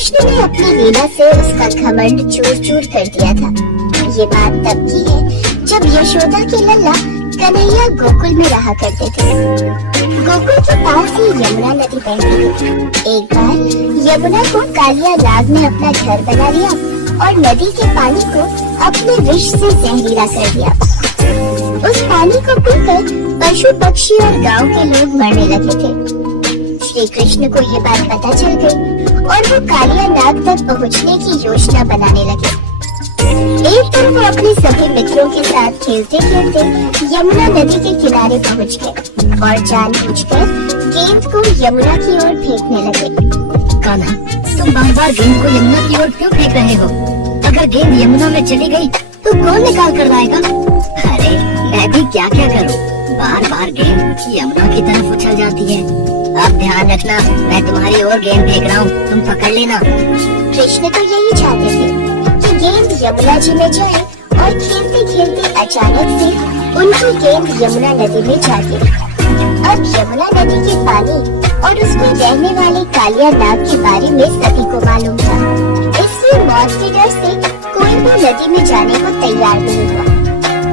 कृष्ण ने अपनी लीला से उसका घमंड चूर चूर कर दिया था। ये बात तब की है जब यशोदा के लल्ला कन्हैया गोकुल में रहा करते थे। गोकुल के पास ही यमुना नदी बहती थी। एक बार यमुना को कालिया नाग ने अपना घर बना लिया और नदी के पानी को अपने विष से जहरीला कर दिया। उस पानी को पीकर पशु पक्षी और गांव के लोग मरने लगे थे। श्री कृष्ण को ये बात पता चल गई और वो कालिया नाग तक पहुँचने की योजना बनाने लगे। एक दिन वो अपने सभी मित्रों के साथ खेलते खेलते यमुना नदी के किनारे पहुँच गए और जानबूझकर गेंद को यमुना की ओर फेंकने लगे। कान्हा, तुम बार बार गेंद को यमुना की ओर क्यों फेंक रहे हो? अगर गेंद यमुना में चली गई तो कौन निकाल कर लाएगा? अरे मैं भी क्या क्या करूं? बार बार गेंद यमुना की तरफ उछल जाती है। अब ध्यान रखना, मैं तुम्हारी ओर गेंद फेंक रहा हूँ, तुम पकड़ लेना। कृष्ण तो यही चाहते थे कि गेंद यमुना जी में जाए और खेलते खेलते अचानक से उनकी गेंद यमुना नदी में जा गिरी। अब यमुना नदी के पानी और उसमें रहने वाले कालिया नाग के बारे में सभी को मालूम था, इसलिए मौत के डर से कोई भी नदी में जाने को तैयार नहीं हुआ।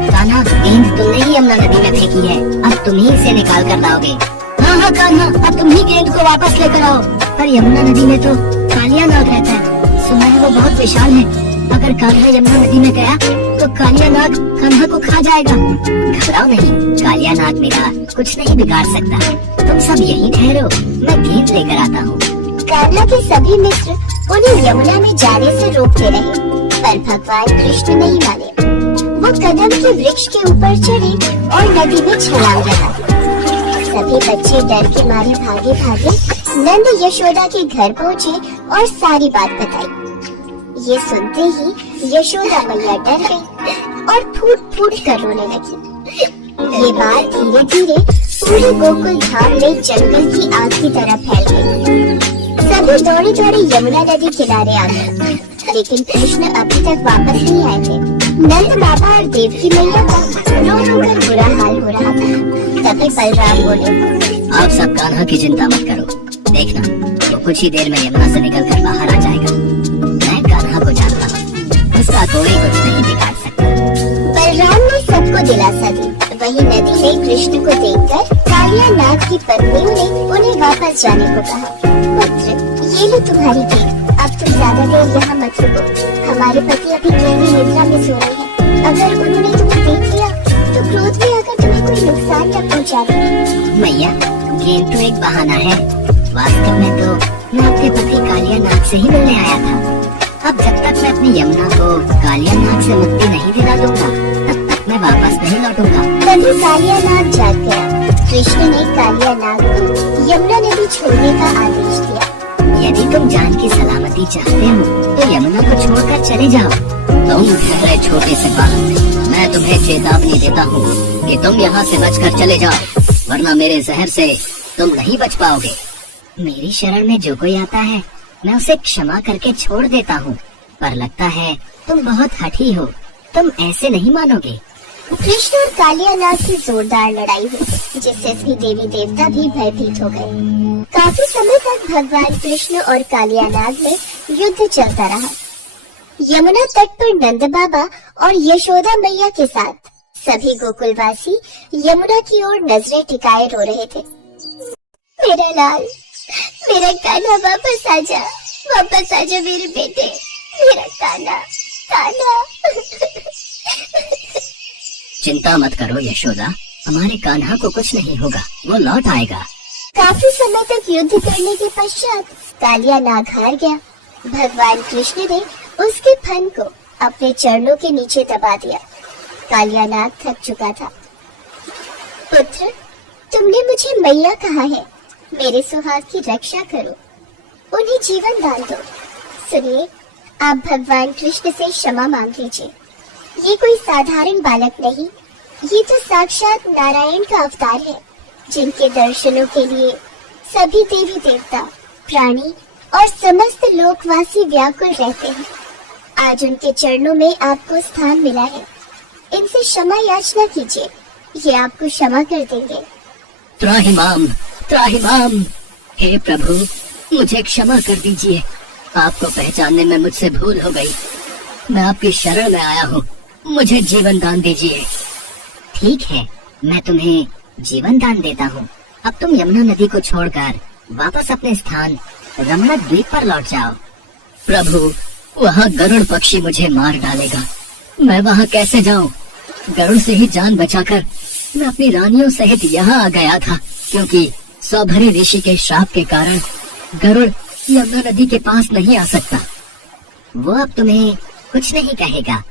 कान्हा, गेंद तुमने ही यमुना नदी में फेंकी है, अब तुम ही इसे निकाल कर लाओगे। हाँ कान्हा, अब तुम ही गेंद को वापस लेकर आओ। पर यमुना नदी में तो कालिया नाग रहता है, सुना है वो बहुत विशाल है। अगर कान्हा यमुना नदी में गया तो कालिया नाग कान्हा को खा जाएगा। घबराओ नहीं, कालिया नाग मेरा कुछ नहीं बिगाड़ सकता। तुम सब यहीं ठहरो, मैं गेंद लेकर आता हूँ। कान्हा के सभी मित्र उन्हें यमुना में जाने से रोकते रहे, पर भगवान कृष्ण नहीं माने। वो कदम के वृक्ष के ऊपर चढ़े और नदी में छलांग लगा। सभी बच्चे डर के मारे भागे भागे नंद यशोदा के घर पहुँचे और सारी बात बताई। ये सुनते ही यशोदा मैया डर गई और फूट फूट कर रोने लगी। ये बात धीरे धीरे पूरे गोकुल धाम में जंगल की आग की तरह फैल गई। सभी दौड़े दौड़े यमुना नदी किनारे आ गए, लेकिन कृष्ण अभी तक वापस नहीं आए थे। नंद बाबा और देवकी मैया का रो रो कर बुरा हाल हो रहा था। तभी बलराम बोले, आप सब कान्हा की चिंता मत करो, देखना वो कुछ ही देर में यमुना से निकल कर बाहर आ जाएगा। मैं कान्हा को जानता हूँ, उसका कोई कुछ नहीं बिगाड़ सकता। बलराम ने सबको दिलासा दी। वही नदी में कृष्ण को देखकर कालिया नाग की पत्नियों ने उन्हें वापस जाने को कहा। पुत्र, ये लो तुम्हारी गेंद, अब तुम ज्यादा देर यहाँ मत रुको। हमारे पति अभी गहरी निद्रा में सो रहे हैं। अगर उन्होंने तुम्हें देख लिया तो क्रोध में आकर तुम्हें कोई नुकसान न पहुँचा दे। मैया, गेंद तो एक बहाना है, वास्तव में तो मैं अपने पति कालिया नाग से ही मिलने आया था। अब जब तक मैं अपनी यमुना को कालिया नाग से मुक्ति नहीं दिला दूंगा, तब तक मैं वापस नहीं लौटूंगा। तभी कालिया नाग जाग गया। कृष्ण ने कालिया नाग को यमुना नदी छोड़ने का आदेश दिया। यदि तुम जान की सलामती चाहते हो तो यमुना को छोड़कर चले जाओ। तुम ठहरे छोटे से बालक, मैं तुम्हें चेतावनी देता हूँ कि तुम यहाँ से बचकर चले जाओ, वरना मेरे जहर से तुम नहीं बच पाओगे। मेरी शरण में जो कोई आता है मैं उसे क्षमा करके छोड़ देता हूँ, पर लगता है तुम बहुत हठी हो, तुम ऐसे नहीं मानोगे। कृष्ण और कालिया नाग की जोरदार लड़ाई हुई, जिससे सभी देवी देवता भी भयभीत हो गए। काफी समय तक भगवान कृष्ण और कालिया नाग में युद्ध चलता रहा। यमुना तट पर नंद बाबा और यशोदा मैया के साथ सभी गोकुलवासी यमुना की ओर नजरें टिकाए रो रहे थे। मेरा लाल, मेरा कान्हा वापस आजा, वापस आजा मेरे बेटे, मेरा कान्हा, कान्हा। चिंता मत करो यशोदा, हमारे कान्हा को कुछ नहीं होगा, वो लौट आएगा। काफी समय तक युद्ध करने के पश्चात कालिया नाग हार गया। भगवान कृष्ण ने उसके फन को अपने चरणों के नीचे दबा दिया। कालिया नाग थक चुका था। पुत्र, तुमने मुझे मैया कहा है, मेरे सुहाग की रक्षा करो, उन्हें जीवन दान दो। सुनिए, आप भगवान कृष्ण से क्षमा मांग लीजिए। ये कोई साधारण बालक नहीं, ये तो साक्षात नारायण का अवतार है, जिनके दर्शनों के लिए सभी देवी देवता, प्राणी और समस्त लोकवासी व्याकुल रहते हैं। आज उनके चरणों में आपको स्थान मिला है, इनसे क्षमा याचना कीजिए, ये आपको क्षमा कर देंगे। त्राहिमाम, त्राहिमाम, हे प्रभु, मुझे क्षमा कर दीजिए, आपको पहचानने में मुझसे भूल हो गई। मैं आपकी शरण में आया हूँ, मुझे जीवन दान दीजिए। ठीक है, मैं तुम्हें जीवन दान देता हूँ। अब तुम यमुना नदी को छोड़कर वापस अपने स्थान रमणा द्वीप पर लौट जाओ। प्रभु, वहाँ गरुड़ पक्षी मुझे मार डालेगा, मैं वहाँ कैसे जाऊँ? गरुड़ से ही जान बचाकर मैं अपनी रानियों सहित यहाँ आ गया था, क्योंकि सौभरी ऋषि के श्राप के कारण गरुड़ यमुना नदी के पास नहीं आ सकता। वो अब तुम्हें कुछ नहीं कहेगा।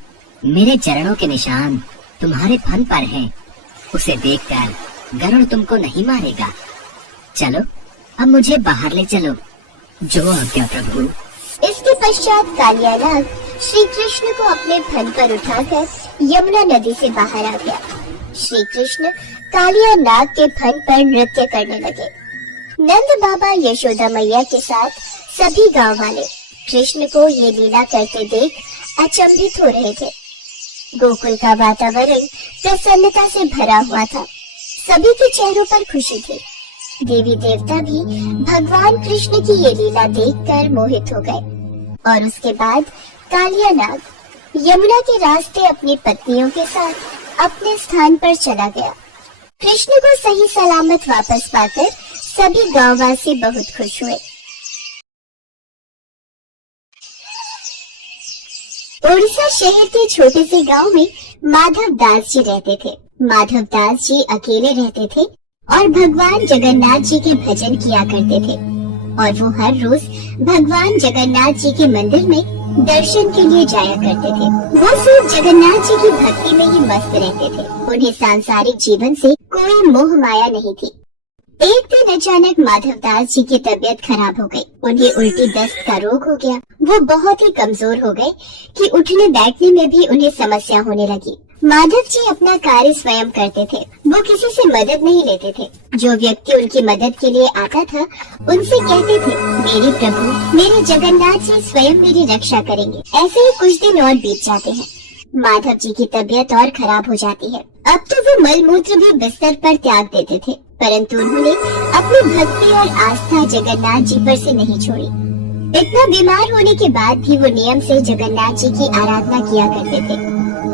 मेरे चरणों के निशान तुम्हारे फन पर हैं। उसे देखकर गरुड़ तुमको नहीं मारेगा। चलो, अब मुझे बाहर ले चलो। जो आज्ञा प्रभु। इसके पश्चात कालिया नाग श्री कृष्ण को अपने फन पर उठाकर यमुना नदी से बाहर आ गया। श्री कृष्ण कालिया नाग के फन पर नृत्य करने लगे। नंद बाबा यशोदा मैया के साथ सभी गांव वाले कृष्ण को ये लीला करते देख अचंभित हो रहे थे। गोकुल का वातावरण प्रसन्नता से भरा हुआ था। सभी के चेहरों पर खुशी थी। देवी देवता भी भगवान कृष्ण की ये लीला देखकर मोहित हो गए। और उसके बाद कालिया नाग यमुना के रास्ते अपनी पत्नियों के साथ अपने स्थान पर चला गया। कृष्ण को सही सलामत वापस पाकर सभी गांववासी बहुत खुश हुए। उड़ीसा शहर के छोटे से गांव में माधव दास जी रहते थे। माधव दास जी अकेले रहते थे और भगवान जगन्नाथ जी के भजन किया करते थे। और वो हर रोज भगवान जगन्नाथ जी के मंदिर में दर्शन के लिए जाया करते थे। वो सिर्फ जगन्नाथ जी की भक्ति में ही मस्त रहते थे। उन्हें सांसारिक जीवन से कोई मोह माया नहीं थी। एक दिन अचानक माधव दास जी की तबीयत खराब हो गई। उन्हें उल्टी दस्त का रोग हो गया। वो बहुत ही कमजोर हो गए कि उठने बैठने में भी उन्हें समस्या होने लगी। माधव जी अपना कार्य स्वयं करते थे। वो किसी से मदद नहीं लेते थे। जो व्यक्ति उनकी मदद के लिए आता था उनसे कहते थे, मेरे प्रभु, मेरे जगन्नाथ जी स्वयं मेरी रक्षा करेंगे। ऐसे ही कुछ दिन और बीत जाते हैं। माधव जी की तबीयत और खराब हो जाती है। अब तो वो मल मूत्र भी बिस्तर पर त्याग देते थे, परंतु उन्होंने अपनी भक्ति और आस्था जगन्नाथ जी पर से नहीं छोड़ी। इतना बीमार होने के बाद भी वो नियम से जगन्नाथ जी की आराधना किया करते थे।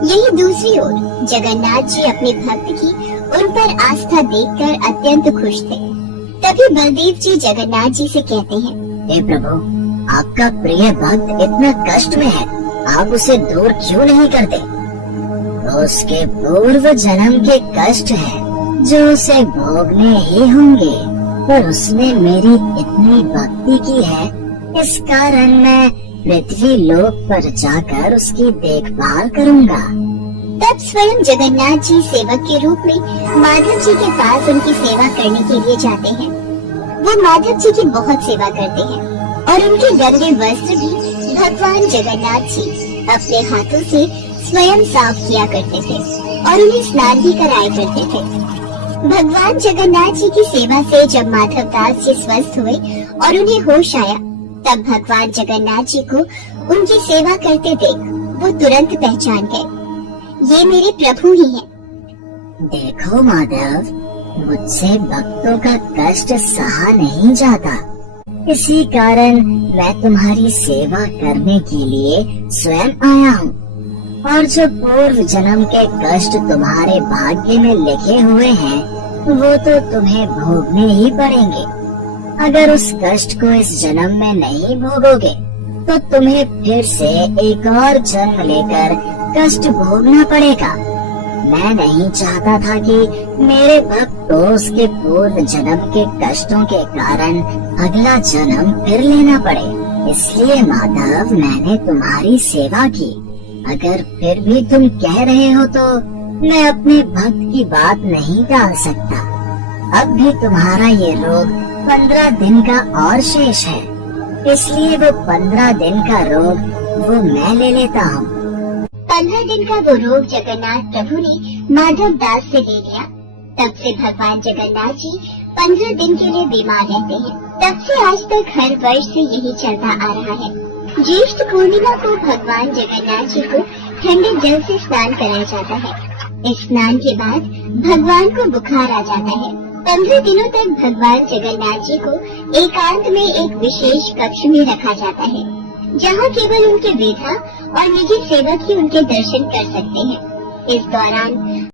यही दूसरी ओर जगन्नाथ जी अपने भक्त की उन पर आस्था देखकर अत्यंत खुश थे। तभी बलदेव जी जगन्नाथ जी से कहते हैं, हे प्रभु, आपका प्रिय भक्त इतना कष्ट में है, आप उसे दूर क्यों नहीं करते? उसके पूर्व जन्म के कष्ट हैं जो उसे भोगने ही होंगे, पर उसने मेरी इतनी भक्ति की है, इस कारण मैं पृथ्वी लोक पर जाकर उसकी देखभाल करूंगा। तब स्वयं जगन्नाथ जी सेवक के रूप में माधव जी के पास उनकी सेवा करने के लिए जाते हैं। वो माधव जी की बहुत सेवा करते हैं और उनके रंगे वस्त्र भी भगवान जगन्नाथ जी अपने हाथों से स्वयं साफ किया करते थे और उन्हें स्नान भी कराया करते थे। भगवान जगन्नाथ जी की सेवा से जब माधव दास जी स्वस्थ हुए और उन्हें होश आया, तब भगवान जगन्नाथ जी को उनकी सेवा करते देख वो तुरंत पहचान गए, ये मेरे प्रभु ही हैं। देखो माधव, मुझसे भक्तों का कष्ट सहा नहीं जाता, इसी कारण मैं तुम्हारी सेवा करने के लिए स्वयं आया हूँ। और जो पूर्व जन्म के कष्ट तुम्हारे भाग्य में लिखे हुए हैं, वो तो तुम्हें भोगने ही पड़ेंगे। अगर उस कष्ट को इस जन्म में नहीं भोगोगे, तो तुम्हें फिर से एक और जन्म लेकर कष्ट भोगना पड़ेगा। मैं नहीं चाहता था कि मेरे भक्त को उसके पूर्व जन्म के कष्टों के कारण अगला जन्म फिर लेना पड़े। इसलिए माधव, मैंने तुम्हारी सेवा की। अगर फिर भी तुम कह रहे हो तो मैं अपने भक्त की बात नहीं टाल सकता। अब भी तुम्हारा ये रोग 15 दिन का और शेष है, इसलिए वो 15 दिन का रोग वो मैं ले लेता हूँ। 15 दिन का वो रोग जगन्नाथ प्रभु ने माधव दास से ले लिया। तब से भगवान जगन्नाथ जी 15 दिन के लिए बीमार रहते हैं। तब से आज तक हर वर्ष से यही चलता आ रहा है। ज्येष्ठ पूर्णिमा को भगवान जगन्नाथ जी को ठंडे जल से स्नान कराया जाता है। इस स्नान के बाद भगवान को बुखार आ जाता है। 15 दिनों तक भगवान जगन्नाथ जी को एकांत में एक विशेष कक्ष में रखा जाता है। जहाँ केवल उनके विधा और निजी सेवक ही उनके दर्शन कर सकते हैं। इस दौरान